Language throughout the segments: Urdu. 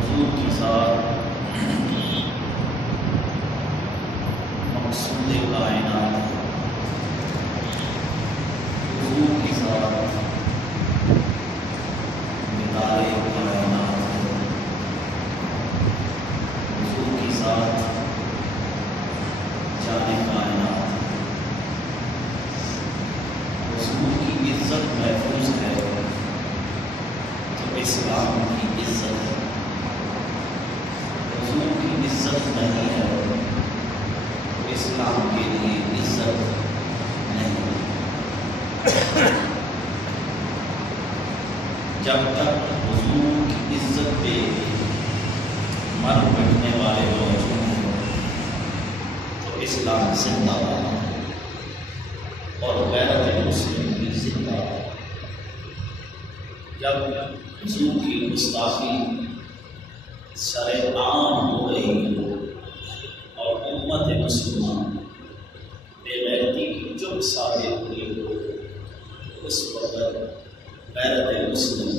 حضور کے ساتھ مقصود کائنات، حضور کے ساتھ مدار کائنات، حضور کے ساتھ جان کائنات، حضور کی عزت محفوظ ہے تو اسلام کی عزت ہے، حضور کی عزت نہیں ہے تو اسلام کے لیے عزت نہیں۔ جب تک حضور کی عزت پہ مر مٹنے والے موجود ہیں تو اسلام زندہ ہے اور غیرت مسلم بھی زندہ ہے۔ جب حضور کی گستاخی سر عام ہو رہی ہو اور امت مسلمان بے غیرتی کی چپ سادے ہوئی ہو، اس وقت غیرت مسلم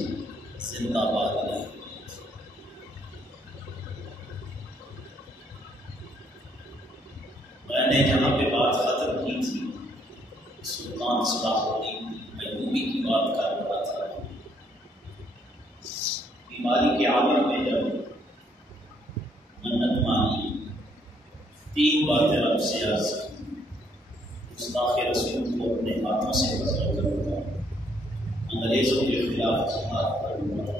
زندہ باد ہے۔ میں نے جہاں پہ بات ختم کی تھی سلطان صلاح الدین ایوبی کی بات کر رہا تھا۔ بیماری کے عالم میں جب منت مانی، تین باتیں رب سے عرض کی، گستاخ رسول کو اپنے ہاتھوں سے قتل کروں گا، انگریزوں کے خلاف جہاد کروں گا،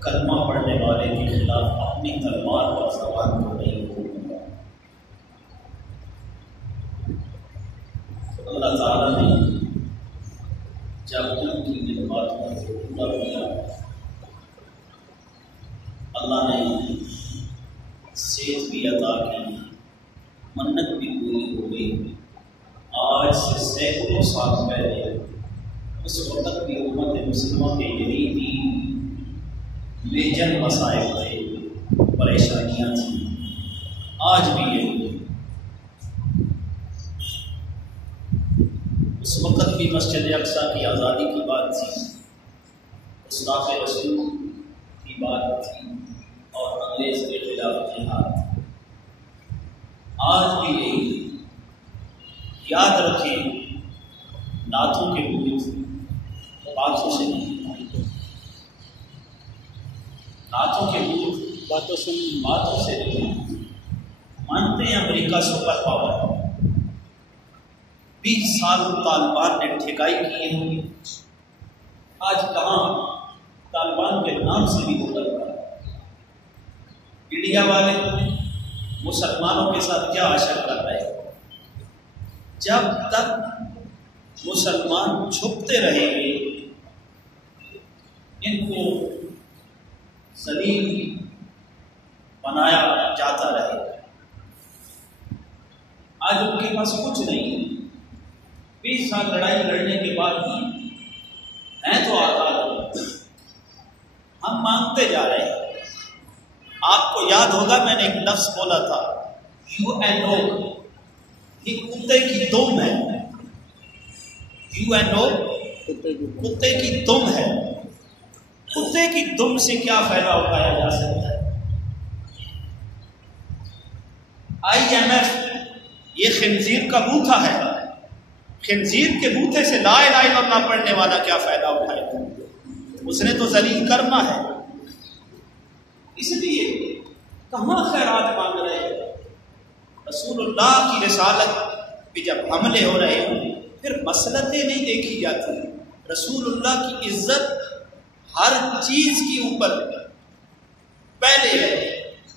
کلمہ پڑھنے والے کے خلاف اپنی تلوار اور زبان کو نہیں کھولوں گا۔ تو اللہ تعالیٰ نے جب ان کی ان باتوں کو پورا کیا، اللہ نے صحت بھی عطا کی، منت بھی پوری ہو گئی۔ آج سے سینکڑوں سال پہلے اس وقت بھی امت مسلمہ کے یہی تین میجر مسائل تھے، پریشانیاں تھیں، آج بھی یہی۔ اس وقت بھی مسجد اقصیٰ کی آزادی کی بات تھی، گستاخ رسول کی بات تھی اور انگریز کے خلاف جہاد۔ آج بھی یہی۔ یاد رکھیں، نعتوں کے بوت باتوں سے نہیں، نعتوں کے بوت باتوں سے نہیں۔ مانتے ہیں امریکہ سپر پاور، 20 سال طالبان نے ٹھیکائی کی ہے، آج کہاں طالبان کے نام سے بھی بدلتا ہے۔ انڈیا والے مسلمانوں کے ساتھ کیا عشر کر رہے ہیں؟ جب تک مسلمان چھپتے رہیں گے، ان کو ذلیل بنایا جاتا رہے گا۔ آج ان کے پاس کچھ نہیں ہے، 20 سال لڑائی لڑنے کے بعد بھی ہیں تو آزاد، ہم مانگتے جا رہے ہیں۔ آپ کو یاد ہوگا میں نے ایک لفظ بولا تھا، UNO، یہ کتے کی دم ہے۔ UNO کتے کی دم ہے۔ کتے کی دم سے کیا فائدہ اٹھایا جا سکتا ہے؟ IMF یہ خنزیر کا بوتھا ہے، خنزیر کے بوتھے سے لا الہ الا اللہ پڑھنے والا کیا فائدہ اٹھائے گا؟ اس نے تو ذلیل کرنا ہے۔ اس لیے کہاں خیرات مانگ رہے ہیں؟ رسول اللہ کی رسالت پہ جب حملے ہو رہے ہیں پھر مصلحتیں نہیں دیکھی جاتی۔ رسول اللہ کی عزت ہر چیز کے اوپر پہلے ہے،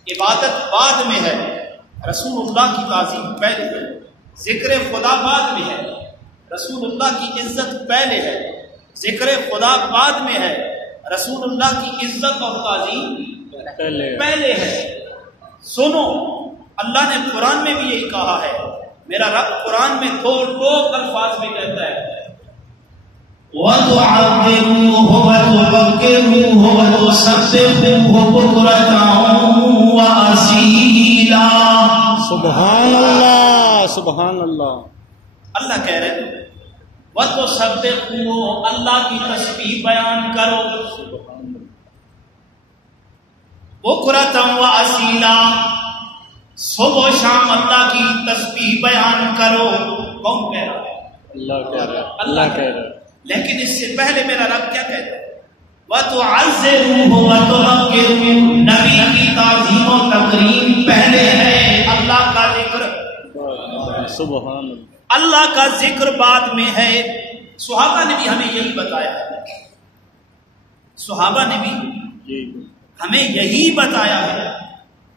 عبادت بعد میں ہے، رسول اللہ کی تعظیم پہلے ہے، ذکر خدا بعد میں ہے، رسول اللہ کی عزت پہلے ہے، ذکر خدا بعد میں ہے، رسول اللہ کی عزت اور تعظیم پہلے ہے۔ سنو، اللہ نے قرآن میں بھی یہی کہا ہے، میرا رب قرآن میں دو الفاظ میں کہتا ہے، وَتُعَظِّمُوهُ وَتُوَقِّرُوهُ وَتُسَبِّحُوهُ بُكْرَةً وَأَصِيلًا۔ سبحان اللہ، سبحان اللہ۔ اللہ کہہ رہے ہیں وَتُسَبِّحُوهُ، اللہ کی تسبیح بیان کرو، بکرۃ و اصیلا، صبح و شام اللہ کی تسبیح بیان کرو. کون کہہ رہا ہے؟ اللہ کہہ رہا ہے. اللہ کہہ رہا ہے. لیکن اس سے پہلے میرا رب کیا کہتا ہے؟ وَتُعَزِّرُوهُ وَتُوَقِّرُوهُ، نبی کی تعظیم و تکریم پہلے ہے، اللہ کا ذکر سبحان اللہ، اللہ کا ذکر بعد میں ہے. صحابہ نے بھی ہمیں یہی بتایا ہے، صحابہ نے بھی ہمیں یہی بتایا ہے.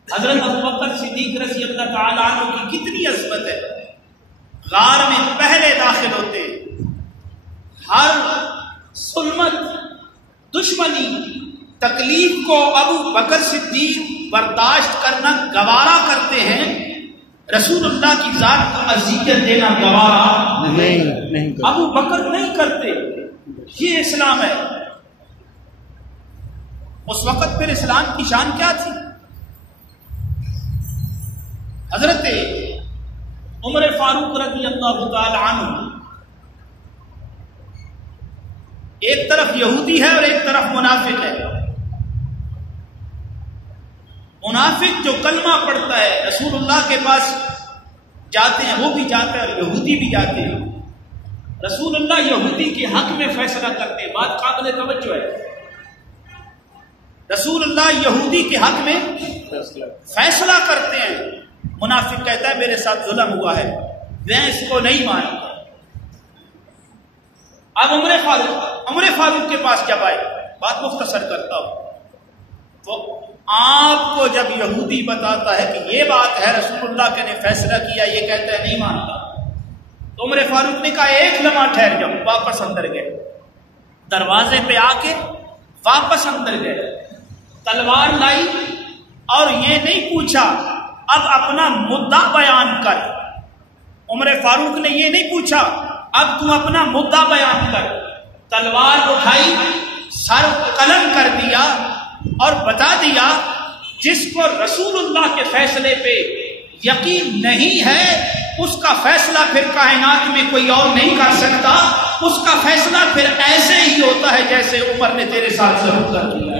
حضرت ابوبکر صدیق رضی اللہ تعالیٰ عنہ کی کتنی عظمت ہے. غار میں پہلے داخل ہوتے، ہر ظلمت، دشمنی، تکلیف کو ابو بکر صدیق برداشت کرنا گوارا کرتے ہیں. رسول اللہ کی ذات کو اذیت دینا گوارا نہیں ابو بکر نہیں کرتے. یہ اسلام ہے. اس وقت پھر اسلام کی شان کیا تھی؟ حضرت عمر فاروق رضی اللہ تعالی عنہ، ایک طرف یہودی ہے اور ایک طرف منافق ہے. منافق جو کلمہ پڑھتا ہے، رسول اللہ کے پاس جاتے ہیں، وہ بھی جاتے ہیں اور یہودی بھی جاتے ہیں. رسول اللہ یہودی کے حق میں فیصلہ کرتے ہیں. بات قابل توجہ ہے. رسول اللہ یہودی کے حق میں فیصلہ کرتے ہیں. منافق کہتا ہے میرے ساتھ ظلم ہوا ہے، میں اس کو نہیں مانتا. اب عمر فاروق کے پاس جب آئے، بات مختصر کرتا ہوں، تو آپ کو جب یہودی بتاتا ہے کہ یہ بات ہے، رسول اللہ کے نے فیصلہ کیا، یہ کہتا ہے نہیں مانتا، تو عمر فاروق نے کہا ایک لمحہ ٹھہر جاؤ. واپس اندر گئے، دروازے پہ آ کے واپس اندر گئے، تلوار لائی اور یہ نہیں پوچھا اب اپنا مدعا بیان کر. عمر فاروق نے یہ نہیں پوچھا اب تم اپنا مدعا بیان کر. تلوار اٹھائی، سر قلم کر دیا اور بتا دیا جس کو رسول اللہ کے فیصلے پہ یقین نہیں ہے، اس کا فیصلہ پھر کائنات میں کوئی اور نہیں کر سکتا. اس کا فیصلہ پھر ایسے ہی ہوتا ہے جیسے عمر نے تیرے ساتھ ضرور کر دیا.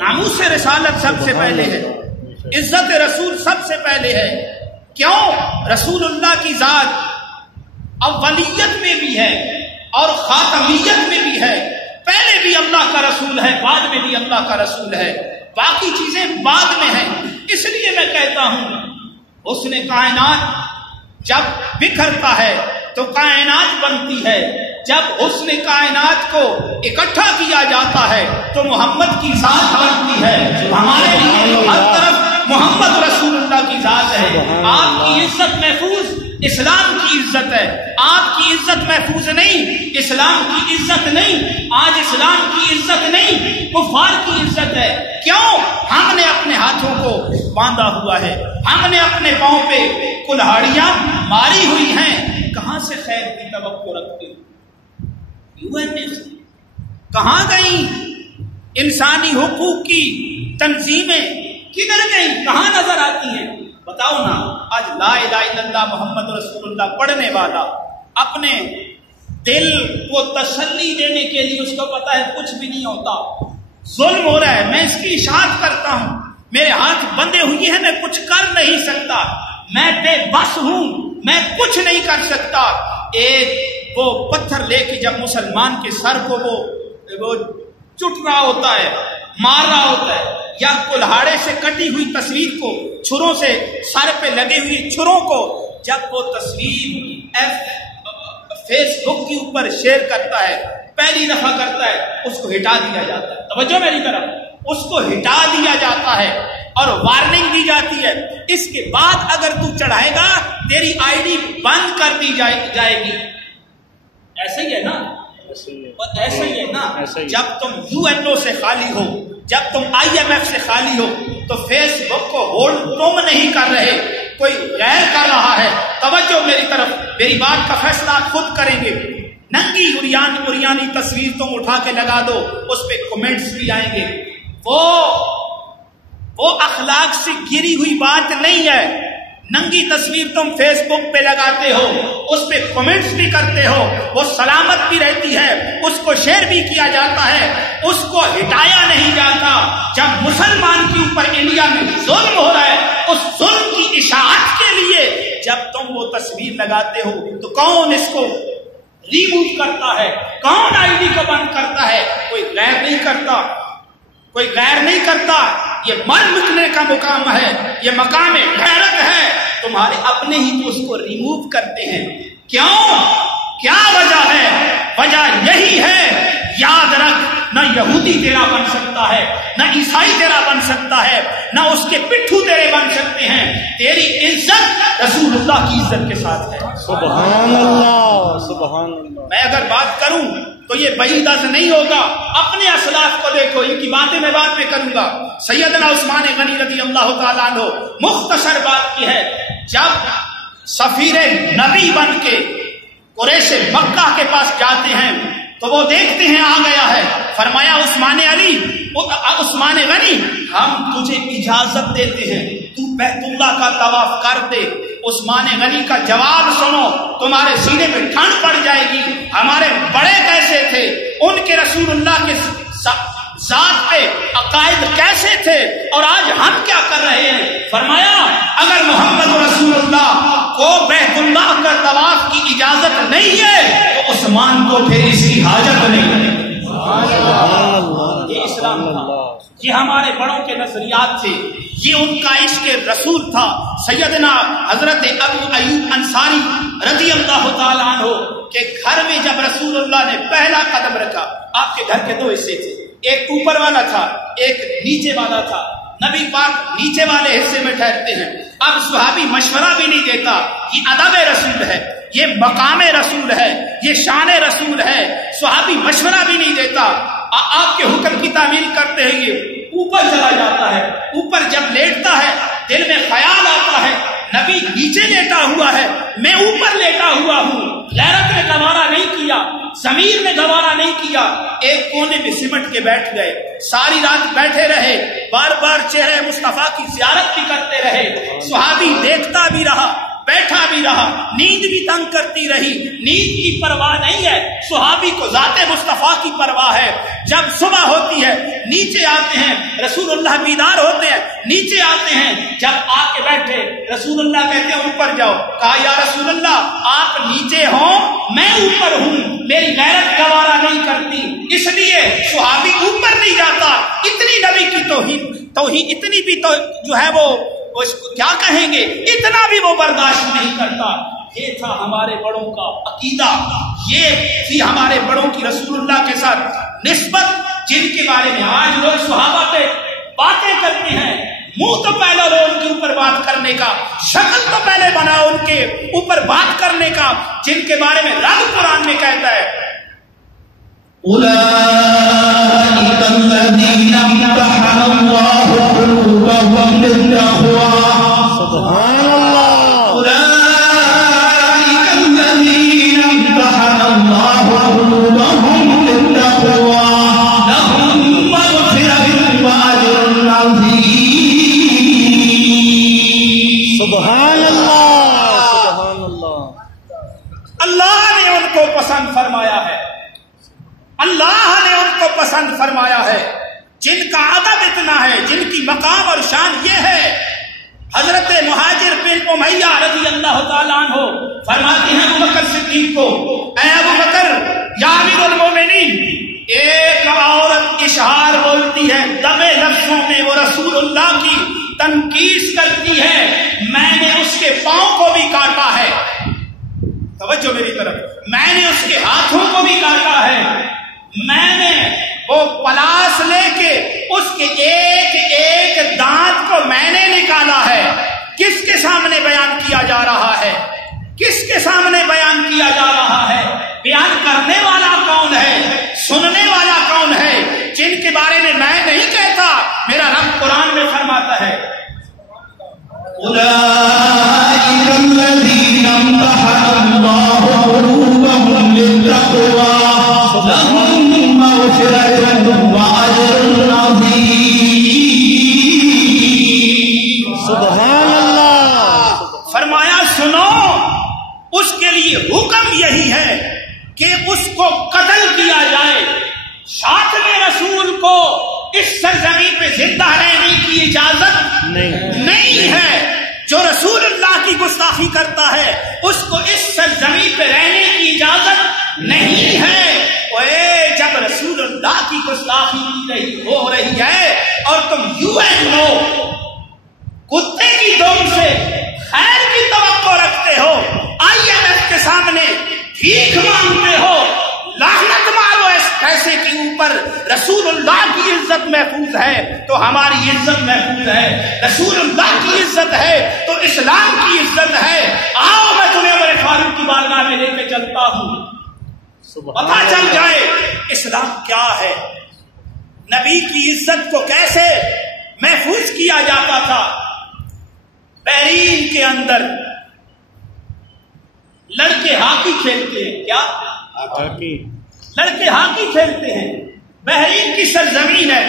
ناموس رسالت سب سے پہلے ہے، عزت رسول سب سے پہلے ہے. کیوں؟ رسول اللہ کی ذات اولیت میں بھی ہے اور خاتمیت میں بھی ہے. پہلے بھی اللہ کا رسول ہے، بعد میں بھی اللہ کا رسول ہے، باقی چیزیں بعد میں ہیں. اس لیے میں کہتا ہوں حسن کائنات جب بکھرتا ہے تو کائنات بنتی ہے. جب حسن کائنات کو اکٹھا کیا جاتا ہے تو محمد کی ذات بنتی ہے. ہمارے لیے ہر طرف محمد رسول اللہ کی ذات ہے. آپ کی عزت محفوظ اسلام کی عزت ہے. آپ کی عزت محفوظ نہیں، اسلام کی عزت نہیں. آج اسلام کی عزت نہیں، کفار کی عزت ہے. کیوں؟ ہم نے اپنے ہاتھوں کو باندھا ہوا ہے، ہم نے اپنے پاؤں پہ کلہاڑیاں ماری ہوئی ہیں. کہاں سے خیر کی توقع رکھتے ہیں؟ کہاں گئی انسانی حقوق کی تنظیمیں؟ کدھر گئی؟ کہاں نظر آتی ہیں؟ بتاؤ نا. آج لا الہ الا اللہ محمد رسول اللہ پڑھنے والا اپنے دل کو تسلی دینے کے لیے اس کو پتا ہے کچھ بھی نہیں ہوتا، ظلم ہو رہا ہے، میں اس کی اشاعت کرتا ہوں، میرے ہاتھ بندھے ہوئے ہیں، میں کچھ کر نہیں سکتا، میں بے بس ہوں، میں کچھ نہیں کر سکتا. ایک وہ پتھر لے کے جب مسلمان کے سر کو وہ چٹ رہا ہوتا ہے، مار رہا ہوتا ہے، یا کلہاڑے سے کٹی ہوئی تصویر کو، چھروں سے سر پہ لگے ہوئی چھروں کو جب وہ تصویر فیس بک کے اوپر شیئر کرتا ہے، پہلی دفعہ کرتا ہے، اس کو ہٹا دیا جاتا ہے. توجہ میری طرف، اس کو ہٹا دیا جاتا ہے اور وارننگ دی جاتی ہے. اس کے بعد اگر تو چڑھائے گا تیری آئی ڈی بند کر دی جائے گی. ایسا ہی ہے نا، ایسا ہی ہے نا. جب تم UN سے خالی ہو، جب تم IMF سے خالی ہو تو فیس بک کو ہولڈ تم نہیں کر رہے، کوئی غیر کر رہا ہے. توجہ میری طرف، میری بات کا فیصلہ آپ خود کریں گے. ننگی اریانی تصویر تم اٹھا کے لگا دو، اس پہ کمنٹس بھی آئیں گے. وہ اخلاق سے گری ہوئی بات نہیں ہے. ننگی تصویر تم فیس بک پہ لگاتے ہو، اس پہ کمنٹس بھی کرتے ہو، وہ سلامت بھی رہتی ہے، اس کو شیئر بھی کیا جاتا ہے، اس کو ہٹایا نہیں جاتا. جب مسلمان کے اوپر انڈیا میں ظلم ہو رہا ہے، اس ظلم کی اشاعت کے لیے جب تم وہ تصویر لگاتے ہو تو کون اس کو ریموو کرتا ہے؟ کون آئی ڈی کو بند کرتا ہے؟ کوئی غیر نہیں کرتا، کوئی غیر نہیں کرتا۔ یہ مر مٹنے کا مقام ہے، یہ مقام غیرت ہے۔ تمہارے اپنے ہی تو اس کو ریموو کرتے ہیں، کیوں؟ کیا وجہ ہے؟ وجہ یہی ہے، یاد رکھ، نہ یہودی تیرا بن سکتا ہے، نہ عیسائی تیرا بن سکتا ہے، نہ اس کے پٹھو تیرے بن سکتے ہیں۔ تیری عزت رسول اللہ کی عزت کے ساتھ ہے۔ سبحان اللہ، سبحان اللہ۔ میں اگر بات کروں تو یہ بعیدہ سے نہیں ہوگا، اپنے اسلاف کو دیکھو، ان کی باتیں میں بعد میں کروں گا۔ سیدنا عثمان غنی رضی اللہ تعالیٰ عنہ، مختصر بات کی ہے، جب سفیر نبی بن کے قریش مکہ کے پاس جاتے ہیں تو وہ دیکھتے ہیں آ گیا ہے، فرمایا عثمان غنی ہم تجھے اجازت دیتے ہیں تو بیت اللہ کا طواف کر دے۔ عثمان غنی کا جواب سنو، تمہارے سینے پہ ٹھنڈ پڑ جائے گی۔ ہمارے بڑے کیسے تھے، ان کے رسول اللہ کے ذات پہ عقائد کیسے تھے، اور آج ہم کیا کر رہے ہیں؟ فرمایا اگر محمد رسول اللہ کو بیت اللہ کا طواف کی اجازت نہیں ہے تو عثمان کو پھر اس کی حاجت نہیں۔ یہ اسلام تھا، یہ ہمارے بڑوں کے نظریات تھے، یہ ان کا عشق رسول تھا۔ سیدنا حضرت ابو ایوب انصاری رضی اللہ تعالیٰ عنہ کے گھر میں جب رسول اللہ نے پہلا قدم رکھا، آپ کے گھر کے دو حصے تھے، ایک اوپر والا تھا، ایک نیچے والا تھا۔ نبی پاک نیچے والے حصے میں ٹھہرتے ہیں۔ اب صحابی مشورہ بھی نہیں دیتا، یہ ادب رسول ہے، یہ مقام رسول ہے، یہ شان رسول ہے۔ صحابی مشورہ بھی نہیں دیتا، آپ کے حکم کی تعمیل کرتے ہیں، یہ اوپر چلا جاتا ہے۔ اوپر جب لیٹتا ہے دل میں خیال آتا ہے نبی نیچے لیٹا ہوا ہے، میں اوپر لیٹا ہوا ہوں۔ غیرت نے گوارا نہیں کیا، ضمیر نے گوارا نہیں کیا، ایک کونے میں سمٹ کے بیٹھ گئے، ساری رات بیٹھے رہے، بار بار چہرے مصطفیٰ کی زیارت بھی کرتے رہے۔ صحابی دیکھتا بھی رہا، بیٹھا بھی رہا، نیند بھی تنگ کرتی رہی، نیند کی پرواہ نہیں ہے صحابی کو، ذات مصطفیٰ کی پرواہ ہے۔ جب صبح ہوتی ہے نیچے آتے ہیں، رسول اللہ بیدار ہوتے ہیں، نیچے آتے ہیں، جب آ کے بیٹھے رسول اللہ کہتے ہیں اوپر جاؤ۔ کہا یا رسول اللہ آپ نیچے ہوں میں اوپر ہوں، میری غیرت گوارا نہیں کرتی، اس لیے صحابی اوپر نہیں جاتا۔ اتنی نبی کی توہین اتنی بھی تو جو ہے وہ اس کو کیا کہیں گے، اتنا بھی وہ برداشت نہیں کرتا۔ یہ تھا ہمارے بڑوں کا عقیدہ، یہ تھی ہمارے بڑوں کی رسول اللہ کے ساتھ نسبت، جن کے بارے میں آج لوگ صحابہ پہ باتیں کرتے ہیں۔ منہ تو پہلے لو ان کے اوپر بات کرنے کا، شکل تو پہلے بناؤ ان کے اوپر بات کرنے کا، جن کے بارے میں رب قرآن میں کہتا ہے أولئك الذين امتحن الله قلوبهم للتقوى سبحان اللہ، أولئك الذين امتحن الله قلوبهم للتقوى لهم مغفرة وأجر عظيم۔ سبحان اللہ، سبحان اللہ۔ اللہ نے ان کو پسند فرمایا ہے، اللہ نے ان کو پسند فرمایا ہے، جن کا ادب اتنا ہے، جن کی مقام اور شان یہ ہے۔ حضرت مہاجر بن امیہ رضی اللہ تعالیٰ عنہ فرماتے ہیں ابو بکر صدیق کو، اے ابو بکر یا امیر المومنین، ایک عورت اشعار بولتی ہے، دبے لفظوں میں وہ رسول اللہ کی تنقید کرتی ہے، میں نے اس کے پاؤں کو بھی کاٹا ہے، توجہ میری طرف، میں نے اس کے ہاتھوں کو بھی کاٹا ہے، میں نے وہ پلاس لے کے اس کے ایک ایک دانت کو میں نے نکالا ہے۔ کس کے سامنے بیان کیا جا رہا ہے؟ کس کے سامنے بیان کیا جا رہا ہے؟ بیان کرنے والا کون ہے؟ سننے والا کون ہے؟ جن کے بارے میں میں نہیں کہتا، میرا رب قرآن میں فرماتا ہے أولئك الذين امتحن الله قلوبهم للتقوى لهم مغفرة وأجر عظيم۔ سبحان اللہ۔ فرمایا سنو، اس کے لیے حکم یہی ہے کہ اس کو قتل کیا جائے، شاتم رسول کو اس سرزمین پہ زندہ رہنے کی اجازت نہیں ہے. جو رسول اللہ کی گستاخی کرتا ہے اس کو اس سرزمین پہ رہنے کی اجازت نہیں ہے. جب رسول اللہ کی گستاخی ہو رہی ہے اور تم یو اینڈ نو کتے کی دم سے خیر کی توقع رکھتے ہو, آئی ایم ایف کے سامنے بھیک مانگتے ہو, لعنت مارو اس پیسے کے اوپر. رسول اللہ کی عزت محفوظ ہے تو ہماری عزت محفوظ ہے, رسول اللہ کی عزت ہے تو اسلام کی عزت ہے. آؤ میں تمہیں عمر فاروق کی بارگاہ میں لے کے چلتا ہوں, پتہ چل جائے اسلام کیا ہے, نبی کی عزت کو کیسے محفوظ کیا جاتا تھا. بحرین کے اندر لڑکے ہاکی کھیلتے ہیں. کیا لڑکے ہاکی کھیلتے ہیں؟ بحرین کی سرزمین ہے,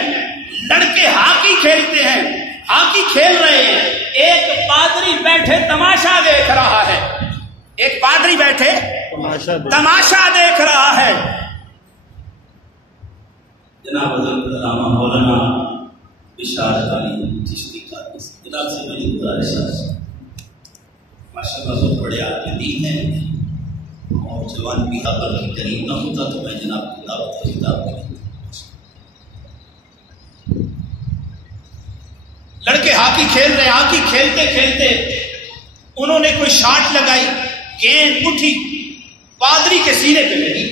لڑکے ہاکی کھیلتے ہیں, ہاکی کھیل رہے ہیں. ایک پادری بیٹھے تماشا دیکھ رہا ہے, ایک پادری بیٹھے تماشا دیکھ رہا ہے. جناب حضرت علامہ مولانا بشارت علی چشتی کا جناب سے میری گزارش ہے, ماشاءاللہ بہت بڑے عالم ہیں اور جوان بھی پر قریب نہ ہوتا تو میں جناب کی دعوت خطاب کرتا. لڑکے ہاکی کھیل رہے, ہاکی کھیلتے کھیلتے انہوں نے کوئی شاٹ لگائی, گیند اٹھی پادری کے سینے پہ لگی.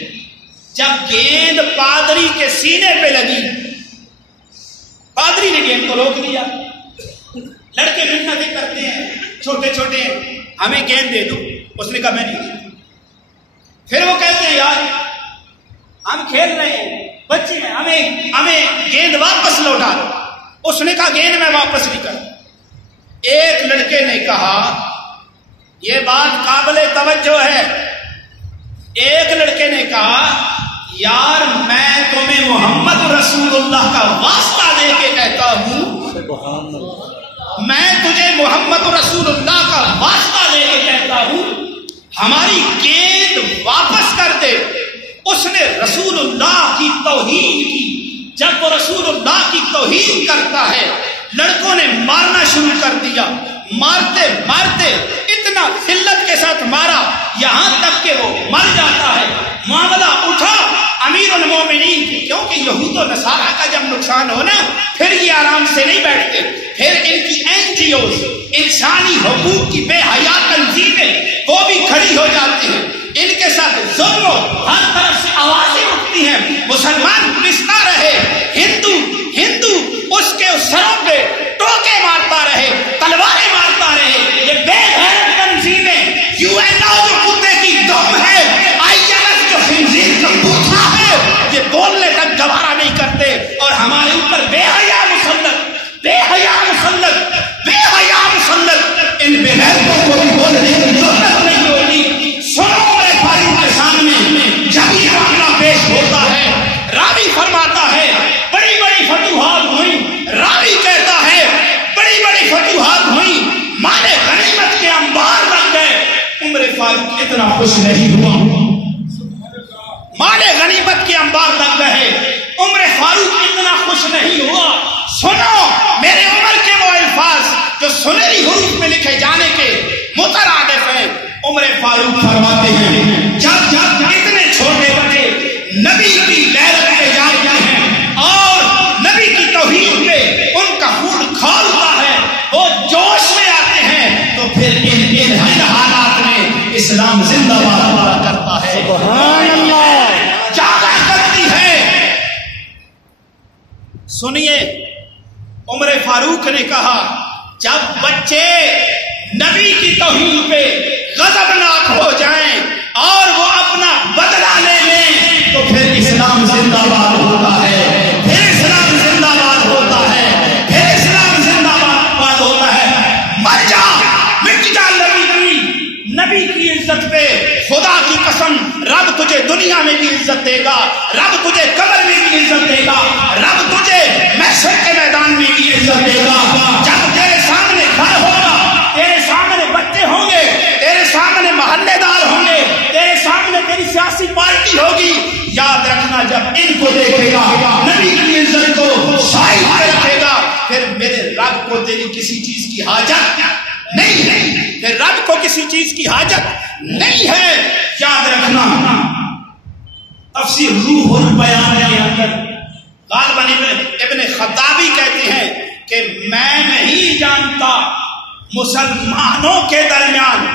جب گیند پادری کے سینے پہ لگی, پادری نے گیند کو روک دیا. لڑکے منتیں کرتے ہیں چھوٹے چھوٹے, ہمیں گیند دے دو. اس نے کہا میں نہیں. پھر وہ کہتے ہیں یار ہم کھیل رہے ہیں, بچے ہیں, ہمیں گیند واپس لوٹا دو. اس نے کہا گیند میں واپس نہیں کرتا. ایک لڑکے نے کہا یہ بات قابل توجہ ہے. ایک لڑکے نے کہا یار میں تمہیں محمد رسول اللہ کا واسطہ دے کے کہتا ہوں, میں تجھے محمد رسول اللہ کا واسطہ دے کے کہتا ہوں ہماری گیند واپس کر دے. اس نے رسول اللہ کی توہین کی. جب وہ رسول اللہ کی توہین کرتا ہے لڑکوں نے مارنا شروع کر دیا. مارتے مارتے اتنا ذلت کے ساتھ مارا یہاں تک کہ وہ مر جاتا ہے. معاملہ اٹھا امیر المومنین کی, کیونکہ یہود و نصارہ کا جب نقصان ہونا پھر یہ آرام سے نہیں بیٹھتے. پھر ان کی این جی اوز, انسانی حقوق کی بے حیا تنظیمیں وہ بھی کھڑی ہو جاتی ہیں. ان کے ساتھ ظلم ہر طرف سے آوازیں اٹھتی ہیں. مسلمان پلستا رہے, ہندو اس کے سروں پہ ٹوکے مارتا رہے, تلواریں مارتا رہے. یہ بے غیرت تنظیمیں, یو این او جو کتے کی دم ہے, آئی ایم ایف جو خنزیر کا بوتھا ہے, یہ بولنے تک گوارا نہیں کرتے. اور ہمارے اوپر بے حیا مسلط, بے حیا مسلط, بے حیا مسلط. ان بے غیرتوں کو بھی بولنے کی ضرورت نہیں ہوگی. سنو میرے فاروق کے سامنے جب یہ معاملہ پیش ہوتا ہے, راوی فرماتا ہے بڑی بڑی فتوحات ہوئی. راوی کہتا ہے بڑی بڑی فتوحات ہوئی, مال غنیمت کے انبار لگ گئے. عمر فاروق اتنا خوش نہیں ہوا. مال غنیمت کے انبار لگ گئے, عمر فاروق اتنا خوش نہیں ہوا. سنو میرے عمر کے وہ الفاظ جو سنہری حروف میں لکھے جانے کے مترادف ہیں. عمر فاروق فرماتے ہیں جب اتنے چھوٹے بچے نبی کی غیرت پہ جاتے ہیں اور نبی کی توہین پہ ان کا خون کھولتا ہے, وہ جوش میں آتے ہیں, تو پھر ان حالات میں اسلام زندہ باد کرتا ہے. سبحان اللہ. جاگا کرتی ہے. سنیے عمر فاروق نے کہا جب بچے نبی کی توہین پہ غضبناک ہو جائیں اور وہ اپنا بدلہ لے لیں تو پھر اسلام زندہ باد ہوتا ہے, پھر اسلام زندہ باد ہوتا ہے, پھر اسلام زندہ باد ہوتا ہے. مر جا, مٹ جا نبی کی عزت پہ. خدا کی قسم رب تجھے دنیا میں بھی عزت دے گا, رب تجھے قبر میں بھی عزت دے گا, رب تجھے محشر کے میدان میں بھی عزت دے گا. جب تیرے سامنے گھر ہوگا, تیرے سامنے بچے ہوں گے, تیرے سامنے محلے دار ہوں گے, تیرے سامنے تیری سیاسی پارٹی ہوگی, یاد رکھنا جب ان کو دیکھے گا, نبی کی عزت کو شاہد رکھے گا, کسی چیز کی حاجت نہیں ہے، پھر رب کو کسی چیز کی حاجت نہیں ہے. یاد رکھنا تفسیر روح البیان کے اندر غالباً ابن خطابی کہتے ہیں کہ میں نہیں جانتا مسلمانوں کے درمیان،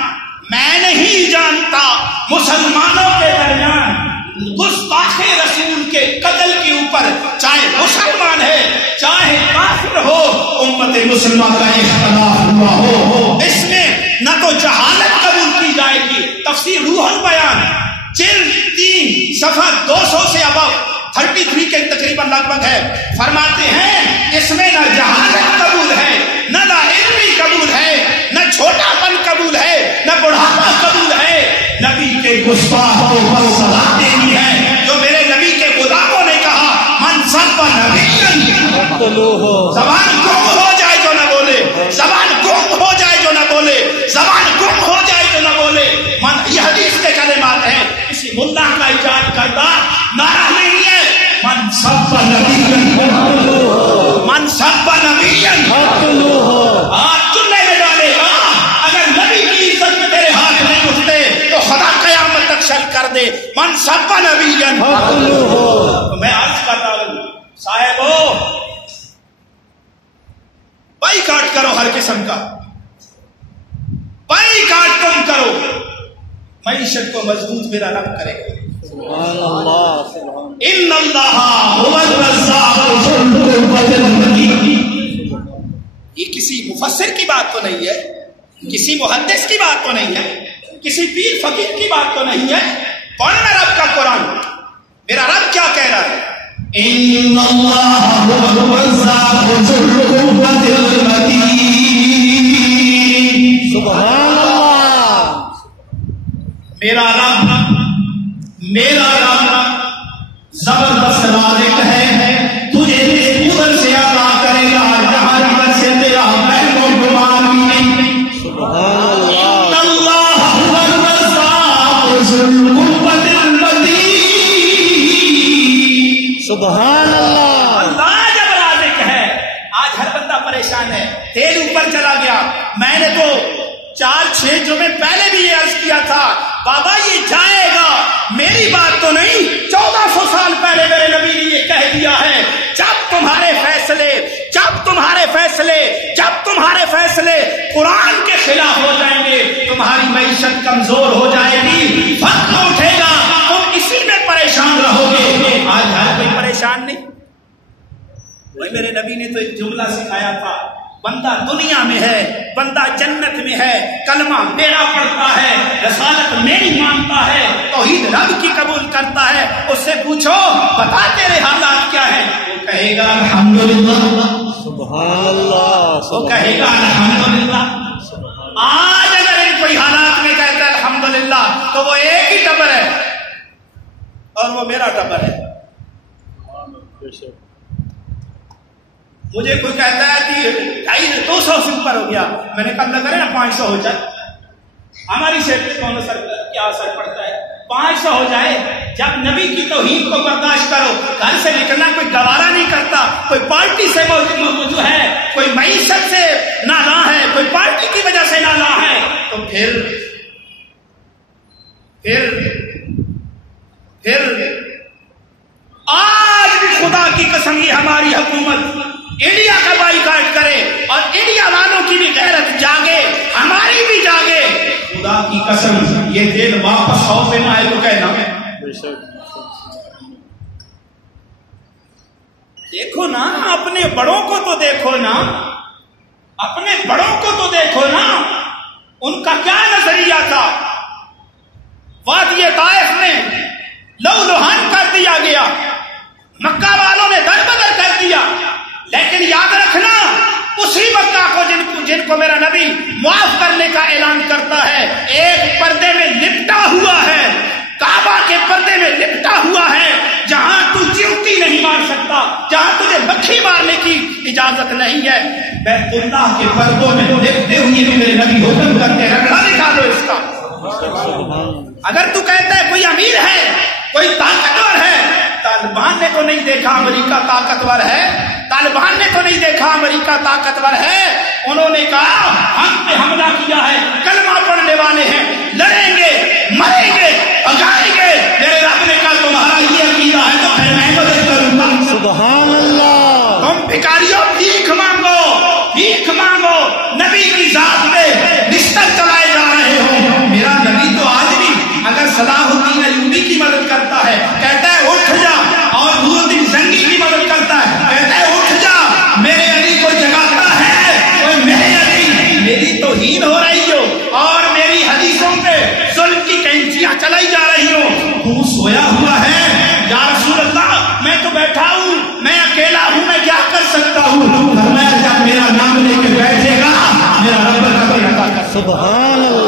میں نہیں جانتا مسلمانوں کے درمیان گستاخ رسول کے قتل کے اوپر چاہے مسلمان ہے چاہے کافر ہو امت مسلمہ کا اختلاف ہوا ہو، اس میں نہ تو جہالت قبول کی جائے گی. تفسیر روح البیان جلد 3 صفحہ 200 سے ابو 33 کے تقریباً لگ بھگ ہے، فرماتے ہیں اس میں نہ جہالت قبول ہے، نہ لاعلمی قبول ہے، نہ چھوٹا پن قبول ہے، نہ بڑھاپا قبول ہے. نبی کے گستاخوں پر سزا دینی ہے. جو میرے نبی کے غلاموں نے کہا من سب نبی، زبان گم ہو جائے جو نہ بولے، زبان گم ہو جائے جو نہ بولے، زبان گم ہو جائے جو نہ بولے. یہ حدیث کے کلمات ہیں، کسی ملا کا ایجاد کردہ نعرہ نہیں ہے. من سب نبی، من سب نبی ہاتھ چلے میں ڈالے گا. اگر نبی کی عزت میں تیرے ہاتھ نہیں اٹھتے تو خدا قیامت تک شل کر دے. من سب نبی. میں عرض کرتا ہوں صاحبو بائی کاٹ کرو، ہر قسم کا بائی کاٹ تم کرو، معیشت کو مضبوط میرا رب کرے گا. سبحان اللہ سبحان ان اللہ هو الرزاق ذو القوة المتین. یہ کسی مفسر کی بات تو نہیں ہے، کسی محدث کی بات تو نہیں ہے، کسی پیر فقیر کی بات تو نہیں ہے. پڑھ میں رب کا قرآن، میرا رب کیا کہہ رہا ہے؟ ان اللہ هو الرزاق ذو القوة المتین. سبحان اللہ. میرا رب زبردست رازق ہے، تجھے ادھر سے عطا کرے گا جہاں ادھر سے تیرا بہن و گمان بھی نہیں. سبحان اللہ. اللہ هو الرزاق ذو القوة المتین. سبحان اللہ. اللہ جب رازق ہے، آج ہر بندہ پریشان ہے، تیل اوپر چلا گیا. میں نے تو 4-6 جمعے پہلے بھی یہ عرض کیا تھا بابا یہ جائے گا، میری بات تو نہیں، 1400 سال پہلے میرے نبی نے یہ کہہ دیا ہے جب تمہارے فیصلے قرآن کے خلاف ہو جائیں گے تمہاری معیشت کمزور ہو جائے گی، فقر اٹھے گا، تم اسی میں پریشان رہو گے. آج ہر کوئی پریشان نہیں. وہی میرے نبی نے تو ایک جملہ سکھایا تھا، بندہ دنیا میں ہے، بندہ جنت میں ہے، کلمہ میرا پڑھتا ہے، رسالت میری مانتا ہے، توحید رب کی قبول کرتا ہے، اس سے پوچھو بتا تیرے حالات کیا ہیں، وہ کہے گا الحمدللہ. سبحان اللہ. وہ کہے گا الحمدللہ. آج اگر ان کوئی حالات میں کہتا ہے الحمدللہ تو وہ ایک ہی ٹبر ہے اور وہ میرا ٹبر ہے. مجھے کوئی کہتا ہے کہ 200 سے اوپر ہو گیا، میں نے کہا لگ رہا ہے 500 ہو جائے. ہماری صحت پہ کون اثر کیا اثر پڑتا ہے؟ 500 ہو جائے. جب نبی کی توحید کو برداشت کرو، گھر سے نکلنا کوئی گوارا نہیں کرتا، کوئی پارٹی سے جو ہے، کوئی معیشت سے نالاں ہے، کوئی پارٹی کی وجہ سے نالاں ہے، تو پھر آج بھی خدا کی قسم یہ ہماری حکومت انڈیا کا بائیکاٹ کرے اور انڈیا والوں کی بھی غیرت جاگے، ہماری بھی جاگے. خدا کی قسم یہ دن واپس خوف میں آئے تو کہنا. دیکھو نا اپنے بڑوں کو تو دیکھو نا، اپنے بڑوں کو تو دیکھو نا، ان کا کیا نظریہ تھا. وادی طائف میں لو لہان کر دیا گیا، مکہ والوں نے در بدر کر دیا، لیکن یاد رکھنا اسی مکہ کو جن کو میرا نبی معاف کرنے کا اعلان کرتا ہے، ایک پردے میں لپٹا ہوا ہے، کعبہ کے پردے میں لپٹا ہوا ہے، جہاں تو چیوٹی نہیں مار سکتا، جہاں تجھے مکھی مارنے کی اجازت نہیں ہے. بیت اللہ کے پردوں میں لپٹے ہوئے بھی میرے نبی حکم کرتے ہیں رگڑا نکالو اس کا. اگر تو کہتا ہے کوئی امیر ہے، کوئی طاقتور ہے، طالبان نے تو نہیں دیکھا امریکہ طاقتور ہے، طالبان نے تو نہیں دیکھا امریکہ طاقتور ہے، انہوں نے کہا ہم پہ حملہ کیا ہے، کلمہ پڑھنے والے ہیں، لڑیں گے، مریں گے، بگائیں گے۔ میرے رب نے کہا تمہارا یہ عقیدہ ہے تو پھر میں مدد کروں گا۔ سبحان اللہ۔ تم بھکاریوں بھیک مانگو، بھیک مانگو، نبی کی ذات پہ بستر چلائے جا رہے ہو۔ میرا نبی تو آج بھی اگر صلاح الدین ایوبی کی مدد کرتا ہے کہتا ہے اٹھ جا، اور نور الدین زنگی کی مدد کرتا ہے کہتا ہے اٹھ جا، میرے علی کو جگاتا ہے، اوے میرے علی میری توہین ہو رہی ہو اور میری حدیثوں پہ ظلم کی کینچیاں چلائی جا رہی ہو، تو سویا ہوا ہے۔ یا رسول اللہ میں تو بیٹھا ہوں، میں اکیلا ہوں، میں کیا کر سکتا ہوں؟ فرمایا جب میرا نام لے کے بیٹھے گا میرا رب کا عطا کر۔ سبحان اللہ۔